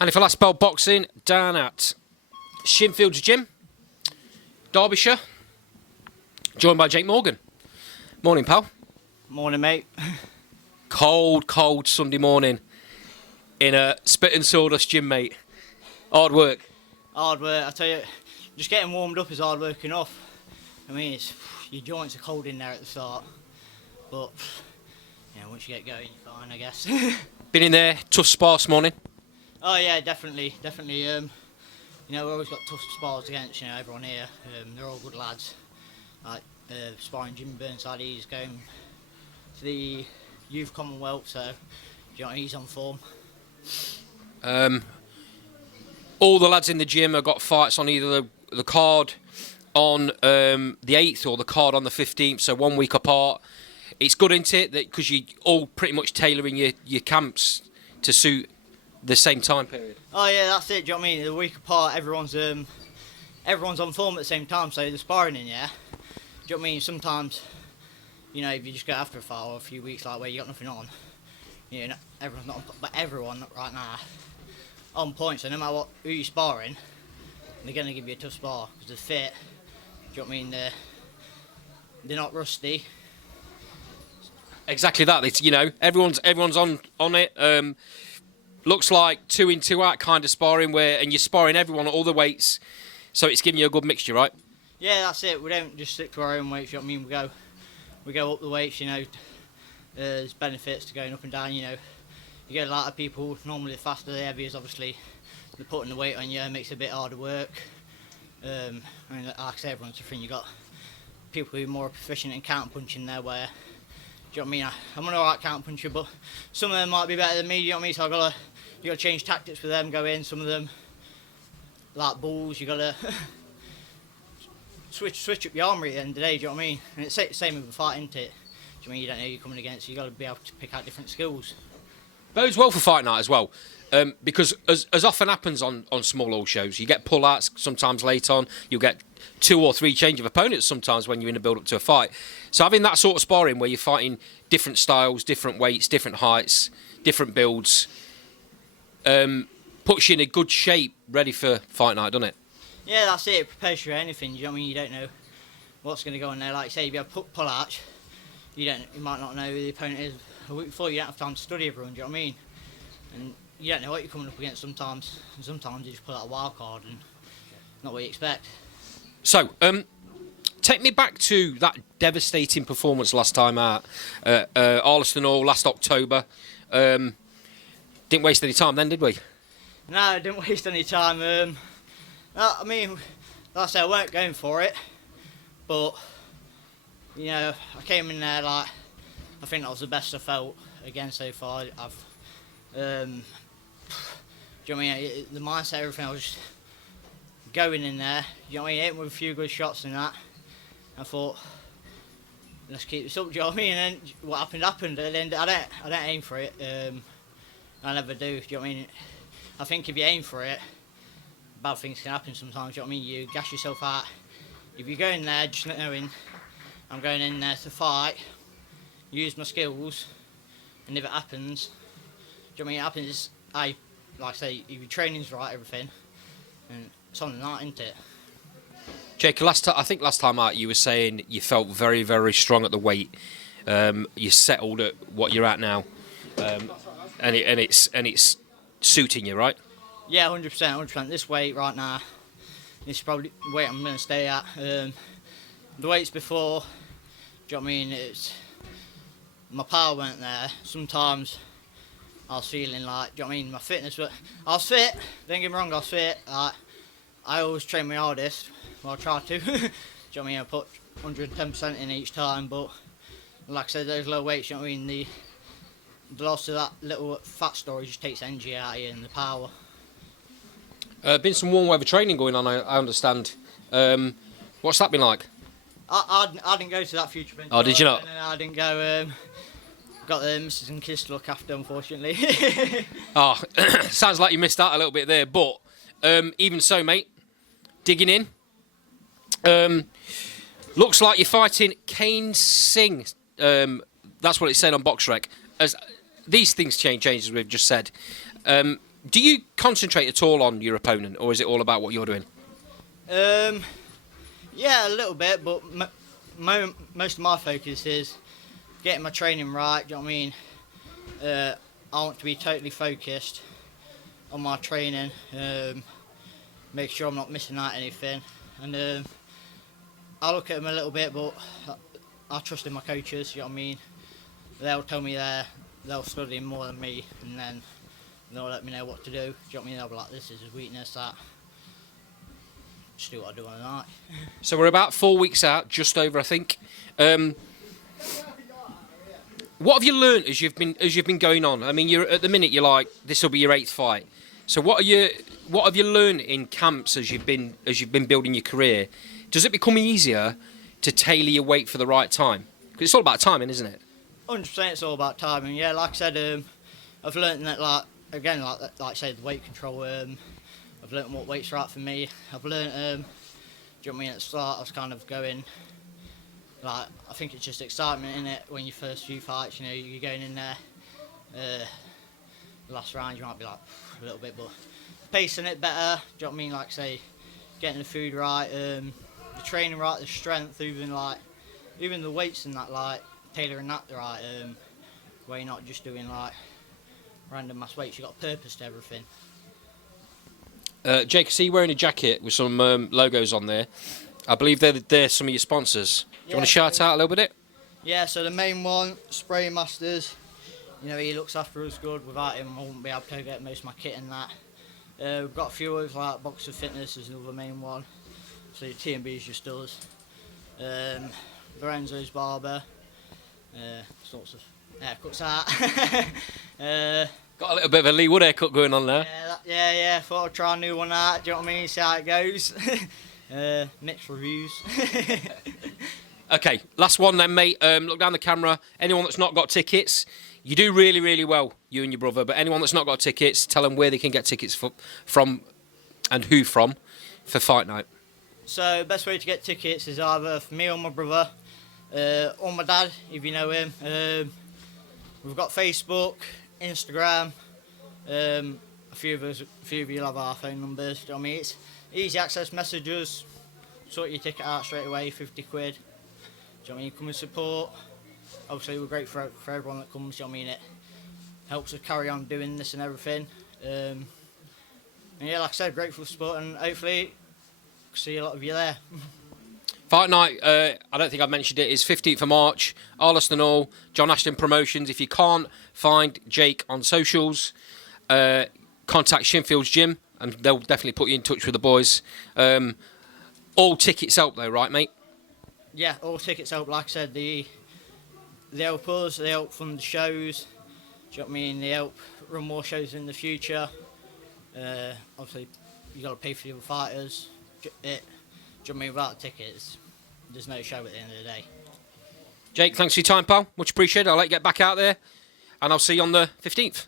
And if I last spell boxing, down at Shinfield's gym, Derbyshire, joined by Jake Morgan. Morning, pal. Morning, mate. Cold Sunday morning in a spit and sawdust gym, mate. Hard work. Hard work, I tell you, just getting warmed up is hard work enough. I mean, your joints are cold in there at the start, but once you get going, you're fine, I guess. Been in there, tough spar morning. Oh yeah, definitely. We've always got tough spars against everyone here. They're all good lads. Like sparring Jim Burnside, he's going to the Youth Commonwealth, so he's on form. All the lads in the gym have got fights on either the card on the 8th or the card on the 15th, so 1 week apart. It's good, isn't it? Because you all pretty much tailoring your camps to suit the same time period. Oh yeah, that's it. Do you know what I mean? The week apart, everyone's on form at the same time, so the sparring in, yeah. Do you know what I mean? Sometimes, if you just go after a fight or a few weeks like where you got nothing on, everyone's not on, but everyone right now on point. So no matter who you're sparring, they're going to give you a tough spar because they're fit. Do you know what I mean? They're not rusty. Exactly that. It's, everyone's on it. Looks like 2 in 2 out kind of sparring and you're sparring everyone at all the weights, so it's giving you a good mixture, right? Yeah, that's it. We don't just stick to our own weights. You know what I mean? We go up the weights. There's benefits to going up and down. You get a lot of people. Normally, the faster the heavier, obviously, they're putting the weight on you. It makes it a bit harder work. Like I say, everyone's different. You got people who are more proficient in counter punching there, where. Do you know what I mean? I'm an alright counter puncher, but some of them might be better than me. You know what I mean? So you got to change tactics with them. Go in. Some of them, like bulls, you got to switch up your armory at the end of the day. Do you know what I mean? And it's the same with a fight, isn't it? Do you know what I mean? You don't know who you're coming against. So you got to be able to pick out different skills. Bodes well for fight night as well, because as often happens on small old shows, you get pull-outs sometimes late on. You'll get 2 or 3 change of opponents sometimes when you're in a build-up to a fight. So having that sort of sparring where you're fighting different styles, different weights, different heights, different builds, puts you in a good shape, ready for fight night, doesn't it? Yeah, that's it. It prepares you for anything. Do you know what I mean? You don't know what's going to go on there. Like say, if you have pull-outs, you might not know who the opponent is a week before. You don't have time to study everyone. Do you know what I mean? And you don't know what you're coming up against sometimes. And sometimes you just pull out a wild card and not what you expect. So, take me back to that devastating performance last time out at Arleston Hall last October. Didn't waste any time then, did we? No, I didn't waste any time. I mean, like I said, I weren't going for it, but I came in there like I think that was the best I felt again so far. Do you know what I mean? The mindset, everything. I was just going in there. You know what I mean? Hitting with a few good shots and that. I thought, let's keep this up. Do you know what I mean? And then what happened. At the end, I don't aim for it. I never do. Do you know what I mean? I think if you aim for it, bad things can happen sometimes. Do you know what I mean? You gas yourself out. If you go in there just knowing I'm going in there to fight, use my skills, and if it happens, do you know what I mean? It happens. Like I say, if your training's right, everything, and it's on the night, isn't it? Jake, I think last time out you were saying you felt very, very strong at the weight. You settled at what you're at now, and it's suiting you, right? Yeah, 100%. This weight right now, this is probably the weight I'm going to stay at. The weights before, do you know what I mean? My power weren't there. Sometimes I was feeling like, do you know what I mean? My fitness, but I was fit. Don't get me wrong, I was fit. I always train my hardest. Well, I try to. Do you know what I mean? I put 110% in each time, but like I said, those low weights, you know what I mean? The loss of that little fat storage just takes energy out of you and the power. Been some warm weather training going on, I understand. What's that been like? I didn't go to that future event. Oh, did you not? No, I didn't go. Got the missus and kids to look after, unfortunately. Oh, sounds like you missed out a little bit there, but even so, mate, digging in. Looks like you're fighting Kane Singh. That's what it said on BoxRec. As these things change, as we've just said. Do you concentrate at all on your opponent, or is it all about what you're doing? Yeah, a little bit, but most of my focus is getting my training right. Do you know what I mean? I want to be totally focused on my training. Make sure I'm not missing out anything, and I look at them a little bit, but I trust in my coaches. You know what I mean? They'll tell me they'll study more than me, and then they'll let me know what to do. Do you know what I mean? They'll be like, this is his weakness, that. Just do what I do on the night. So we're about 4 weeks out, just over, I think. What have you learnt as you've been going on? I mean, you're at the minute you're like, this will be your 8th fight. So what have you learned in camps as you've been building your career? Does it become easier to tailor your weight for the right time? Because it's all about timing, isn't it? 100%, it's all about timing. Yeah, like I said, I've learnt that, like I said, the weight control. I've learnt what weight's right for me. I've learnt, do you know what I mean? At the start, I was kind of going, like, I think it's just excitement in it when your first few fights. You know, you're going in there. The last round, you might be like a little bit, but pacing it better. Do you know what I mean? Like, say, getting the food right, the training right, the strength, even the weights and that, like tailoring that right. Where you're not just doing like random mass weights. You got a purpose to everything. Jake, I see you wearing a jacket with some logos on there. I believe they're some of your sponsors. Do you want to shout out a little bit? Yeah, so the main one, Spray Masters. You know, he looks after us good. Without him, I wouldn't be able to get most of my kit and that. We've got a few others, like Boxer Fitness is another main one. So TMB is just us. Lorenzo's Barber. Sorts of haircuts out. Got a little bit of a Lee Wood haircut going on there. Yeah. Thought I'd try a new one out. Do you know what I mean? See how it goes. Mixed reviews. Okay, last one then, mate. Look down the camera. Anyone that's not got tickets, you do really, really well, you and your brother. But anyone that's not got tickets, tell them where they can get tickets from and who from for fight night. So the best way to get tickets is either for me or my brother, or my dad, if you know him. We've got Facebook, Instagram. A few of you have our phone numbers. Do you know what I mean? It's easy access messages. Sort your ticket out straight away, 50 quid. Do you know what I mean? Come and support. Obviously, we're great for everyone that comes. Do you know what I mean? It helps us carry on doing this and everything. And yeah, like I said, great for support, and hopefully see a lot of you there. Fight night, I don't think I've mentioned it, is 15th of March, Arleston Hall, John Ashton Promotions. If you can't find Jake on socials, contact Shinfield's Gym and they'll definitely put you in touch with the boys. All tickets help though, right, mate? Yeah, all tickets help. Like I said, they help us, they help fund the shows. Do you know what I mean? They help run more shows in the future. Obviously, you got to pay for your fighters. Do you know what I mean? Without tickets, there's no show at the end of the day. Jake, thanks for your time, pal. Much appreciated. I'll let you get back out there, and I'll see you on the 15th.